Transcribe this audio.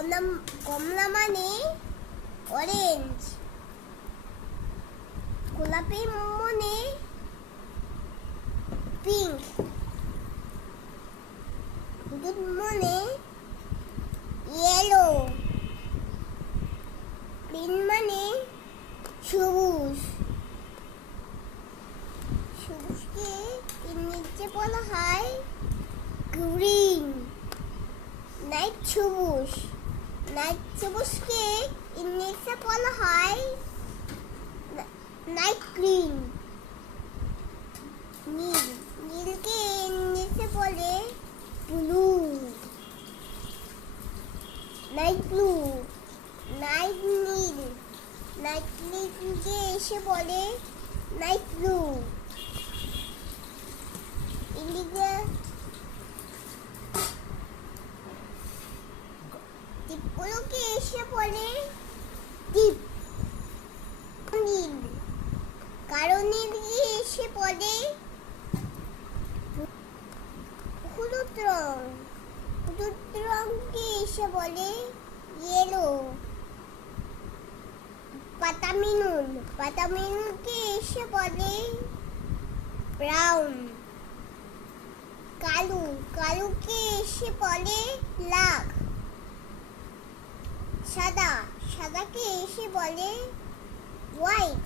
কমলা মানে অরেঞ্জ, গোলাপি মানে পিঙ্ক, হলুদ মানে ইয়েলো, গ্রিন মানে সবুজ। সবুজকে ইংরেজিতে বলা হয় গ্রিন। নাইট সবুজ, নাইট সবুজকে ইংরেজিতে বলা হয় নাইট গ্রিন। নীল, নীলকে ইংরেজিতে বলে ব্লু, নাইট ব্লু। নাইট নীল, নাইট নীলকে এসে বলে নাইট ব্লু। ইংরেজিতে দ্বীপগুলোকে এসে বলে দ্বীপ নীল। কালো নীলকে এসে বলে হলুদ রং, হলুদ রংকে এসে বলে ইয়েলো। পাতা মেরুন, পাতা মেরুনকে এসে বলে ব্রাউন। কালো, কালোকে এসে বলে ব্ল্যাক। সাদা, সাদাকে এসে বলে হোয়াইট।